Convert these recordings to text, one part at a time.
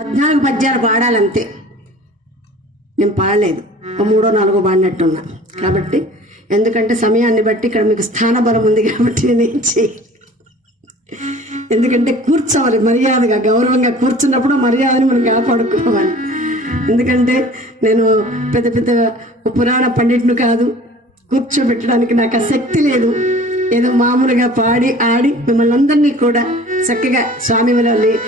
పద్నాలుగు పద్యాలు పాడాలంతే నేను పాడలేదు. ఒక మూడో నాలుగో పాడినట్టున్నా కాబట్టి ఎందుకంటే సమయాన్ని బట్టి ఇక్కడ మీకు స్థానబలం ఉంది కాబట్టి నేను ఏం చేయి ఎందుకంటే కూర్చోవాలి మర్యాదగా గౌరవంగా కూర్చున్నప్పుడు మర్యాదని మనం కాపాడుకోవాలి. ఎందుకంటే నేను పెద్ద పెద్ద పురాణ పండితుడు కాదు. కూర్చోబెట్టడానికి నాకు ఆ శక్తి లేదు. ఏదో మామూలుగా పాడి ఆడి మిమ్మల్ని అందరినీ కూడా చక్కగా స్వామి వారి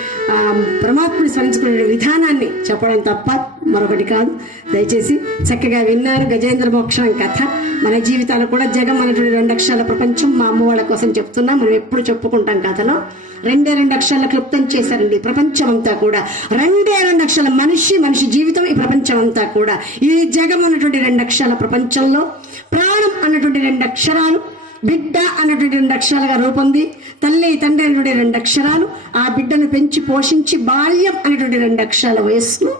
పరమాత్ముని స్మరించుకునే విధానాన్ని చెప్పడం తప్ప మరొకటి కాదు. దయచేసి చక్కగా విన్నారు గజేంద్ర మోక్షం కథ. మన జీవితాలు కూడా జగం అనేటువంటి రెండు అక్షరాల ప్రపంచం మా అమ్మ వాళ్ళ కోసం చెప్తున్నాం. మనం ఎప్పుడు చెప్పుకుంటాం కథలో. రెండే రెండు అక్షరాల క్లుప్తం చేశారండి ప్రపంచం అంతా కూడా. రెండే రెండు అక్షరాల మనిషి మనిషి జీవితం ఈ ప్రపంచం అంతా కూడా. ఈ జగం అన్నటువంటి రెండు అక్షరాల ప్రపంచంలో ప్రాణం అన్నటువంటి రెండు అక్షరాలు బిడ్డ అన్నటువంటి రెండు అక్షరాలుగా రూపొంది. తల్లి తండ్రి అనేటువంటి రెండు అక్షరాలు ఆ బిడ్డను పెంచి పోషించి బాల్యం అనేటువంటి రెండు అక్షరాల వయస్సును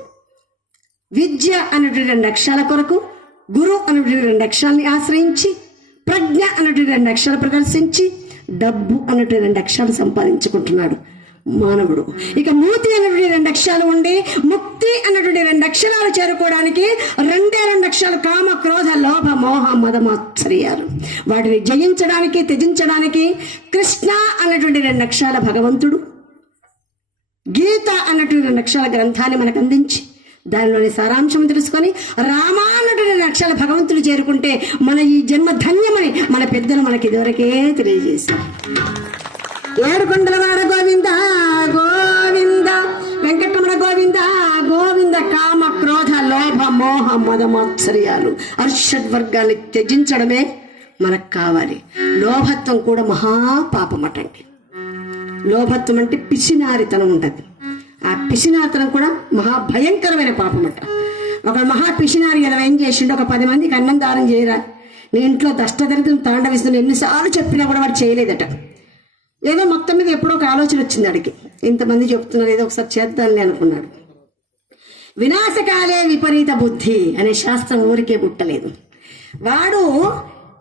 విద్య అనేటువంటి రెండు అక్షరాల కొరకు గురు అనేటువంటి రెండు అక్షరాలని ఆశ్రయించి ప్రజ్ఞ అనేటువంటి రెండు అక్షరాలు ప్రదర్శించి డబ్బు అనేటువంటి రెండు అక్షరాలు సంపాదించుకుంటున్నాడు మానవుడు. ఇక మూతి అనేటువంటి రెండు అక్షరాలు ఉండి ముక్తి అన్నటువంటి రెండు అక్షరాలు చేరుకోవడానికి రెండే రెండు అక్షరాలు కామ క్రోధ లోభ మోహ మదమాశ్చర్యాలు వాటిని జయించడానికి త్యజించడానికి కృష్ణ రెండు అక్షరాల భగవంతుడు గీత అన్నటువంటి రెండు అక్షరాల గ్రంథాన్ని మనకు అందించి దానిలోని సారాంశం తెలుసుకొని రామా అన్నటువంటి అక్షరాల భగవంతుడు చేరుకుంటే మన ఈ జన్మ ధన్యమని మన పెద్దలు మనకి ఇదివరకే తెలియజేశారు. ఏడుకొండలవాడ గోవింద గోవింద వెంకటరమణ గోవింద గోవింద కామ క్రోధ లోభ మోహ మదమాత్సర్యాలు అర్షడ్వర్గాన్ని త్యజించడమే మనకు కావాలి. లోభత్వం కూడా మహాపాపమటండి లోభత్వం అంటే పిసినారితనం ఉంటుంది. ఆ పిసినారితనం కూడా మహాభయంకరమైన అంట ఒక మహా పిసినారి ఇలా ఏం చేసిండు ఒక పది మందికి అన్నం దానం చేయరా? నీ ఇంట్లో దష్టదరిద్రం తాండవిస్తుంది. ఎన్నిసార్లు చెప్పినా కూడా వాడు చేయలేదట. ఏదో మొత్తం మీద ఎప్పుడో ఒక ఆలోచన వచ్చింది అడిగి ఇంతమంది చెప్తున్నారు ఏదో ఒకసారి చేద్దాంలే అనుకున్నాడు. వినాశకాలే విపరీత బుద్ధి అనే శాస్త్రం ఊరికే పుట్టలేదు. వాడు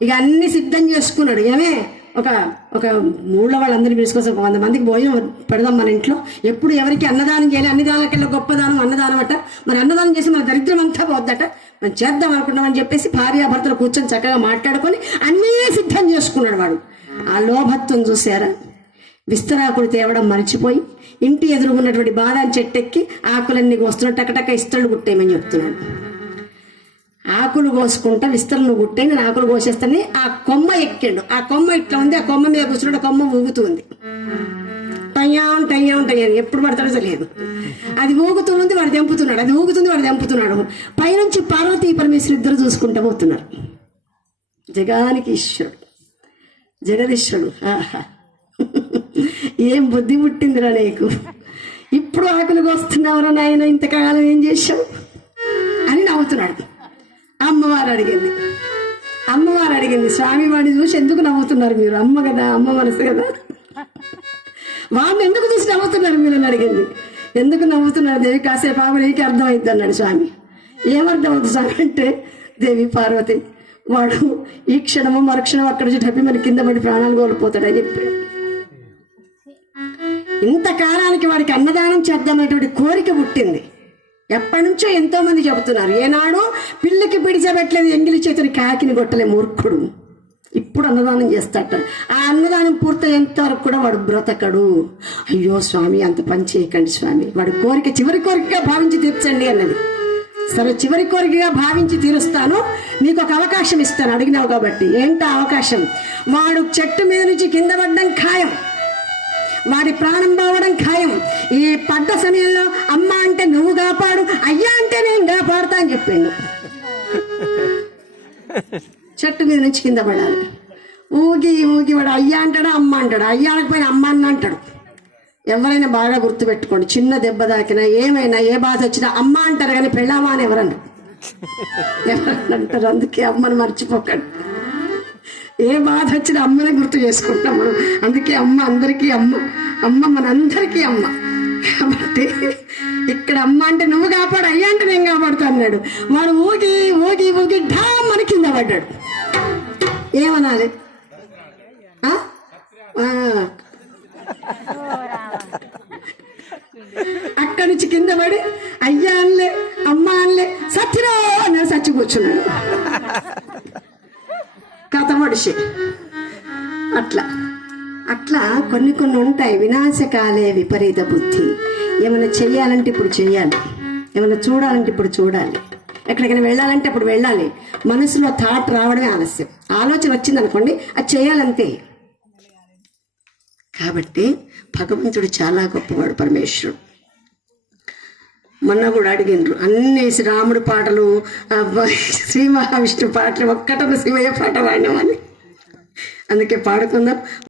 ఇక అన్ని సిద్ధం చేసుకున్నాడు. ఏమే? ఒక ఒక ఊళ్ళో వాళ్ళందరినీ పిలుచుకోసం ఒక వంద మందికి భోజనం పెడదాం మన ఇంట్లో. ఎప్పుడు ఎవరికి అన్నదానం చేయాలి అన్ని దానికల్లా గొప్పదానం అన్నదానం అట. మరి అన్నదానం చేసి మన దరిద్రం అంతా పోద్దట. మనం చేద్దాం అనుకున్నామని చెప్పేసి భార్యాభర్తలు కూర్చొని చక్కగా మాట్లాడుకొని అన్నీ సిద్ధం చేసుకున్నాడు వాడు. ఆ లోభత్వం చూసారా విస్తరాకులు తేవడం మర్చిపోయి ఇంటి ఎదురు ఉన్నటువంటి బాదాం చెట్టెక్కి ఆకులన్నీ వస్తున్నట్టు టకటక ఇస్తళ్ళు గుట్టేయమని చెప్తున్నాడు. ఆకులు కోసుకుంటా విస్తరణ గుట్టే నేను ఆకులు కోసేస్తాను ఆ కొమ్మ ఎక్కిండు. ఆ కొమ్మ ఇట్లా ఉంది? ఆ కొమ్మ మీద కూర్చున్నాడు ఆ కొమ్మ ఊగుతుంది. టయ్యాం టయ్యాం టయ్యాం. ఎప్పుడు పడతాడో తెలియదు. అది ఊగుతూ ఉంది వాడు తెంపుతున్నాడు. అది ఊగుతుంది వాడు తెంపుతున్నాడు. పైనుంచి పార్వతీ పరమేశ్వరు ఇద్దరు చూసుకుంటూ పోతున్నారు. జగానికి ఈశ్వరుడు. జగదీశ్వరుడు. ఆహా. ఏం బుద్ధి పుట్టిందిరా నీకు? ఇప్పుడు ఆకులు కోస్తున్నావురా నాయన ఇంతకాలం ఏం చేశావు? అని నవ్వుతున్నాడు. అమ్మవారు అడిగింది. అమ్మవారు అడిగింది స్వామి వాడిని చూసి ఎందుకు నవ్వుతున్నారు మీరు? అమ్మ కదా అమ్మ మనసు కదా. వాడిని ఎందుకు చూసి నవ్వుతున్నారు? మీరు అని అడిగింది. ఎందుకు నవ్వుతున్నారు దేవి? కాసేపు ఆమె నీకే అర్థమైంది అన్నాడు స్వామి. ఏమర్థం అవుతుంది స్వామి అంటే దేవి పార్వతి వాడు ఈ క్షణము మరుక్షణం అక్కడ నుంచి డబ్బి మన కింద పడి ప్రాణాలు కోల్పోతాడని ఇంత ఇంతకాలానికి వాడికి అన్నదానం చేద్దామనేటువంటి కోరిక పుట్టింది. ఎప్పటి నుంచో ఎంతో మంది చెబుతున్నారు ఏనాడు పిల్లికి పిడిచబెట్టలేదు ఎంగిలి చేతిని కాకిని కొట్టలే మూర్ఖుడు. ఇప్పుడు అన్నదానం చేస్తాట. ఆ అన్నదానం పూర్తయ్యేంత వరకు కూడా వాడు బ్రతకడు. అయ్యో స్వామి అంత పని చేయకండి స్వామి. వాడు కోరిక చివరి కోరికగా భావించి తీర్చండి అన్నది సరే చివరి కోరికగా భావించి తీరుస్తాను. నీకు ఒక అవకాశం ఇస్తాను. అడిగినావు కాబట్టి. ఏంటో అవకాశం? వాడు చెట్టు మీద నుంచి కింద పడ్డం ఖాయం. వాడి ప్రాణం పోవడం ఖాయం. ఈ పడ్డ సమయంలో అమ్మ అంటే నువ్వు కాపాడు అయ్యా అంటే నేను కాపాడుతా అని చెప్పిండు చెట్టు మీద నుంచి కింద పడాలి. ఊగి ఊగి వాడు అయ్యా అంటాడు అమ్మ అంటాడు? అయ్యా అమ్మ అన్న అంటాడు. ఎవరైనా బాగా గుర్తుపెట్టుకోండి చిన్న దెబ్బ దాకినా ఏమైనా ఏ బాధ వచ్చినా అమ్మ అంటారు కానీ పెళ్ళామా అని ఎవరన్నా ఎవరన్నా అంటారు? అందుకే అమ్మను మర్చిపోకండి. ఏ బాధ వచ్చినా అమ్మనే గుర్తు చేసుకుంటాం మనం. అందుకే అమ్మ అందరికీ అమ్మ అమ్మ మనందరికీ అమ్మ. కాబట్టి ఇక్కడ అమ్మ అంటే నువ్వు కాపాడు అయ్యా అంటే నేను అన్నాడు. వాడు ఊగి ఊగి ఊగి ఢామ్ అని కింద పడ్డాడు. ఏమనాలి? ఆ? నుంచి కింద పడి అయ్యా అనలే అమ్మ అనలే సత్యరా అన్నాడు సచ్చి కూర్చున్నాడు. కథ మడిషి అట్లా. అట్లా కొన్ని కొన్ని ఉంటాయి. వినాశకాలే విపరీత బుద్ధి. ఏమైనా చెయ్యాలంటే ఇప్పుడు చెయ్యాలి. ఏమైనా చూడాలంటే ఇప్పుడు చూడాలి. ఎక్కడికైనా వెళ్ళాలంటే అప్పుడు వెళ్ళాలి. మనసులో థాట్ రావడమే ఆలస్యం. ఆలోచన వచ్చింది అనుకోండి అది చేయాలంతే. కాబట్టి భగవంతుడు చాలా గొప్పవాడు పరమేశ్వరుడు. మొన్న కూడా అడిగినరు అన్ని శ్రీరాముడి పాటలు శ్రీ మహావిష్ణు పాటలు ఒక్కటన శివయ్య పాట వాడినామని అందుకే పాడుకుందాం.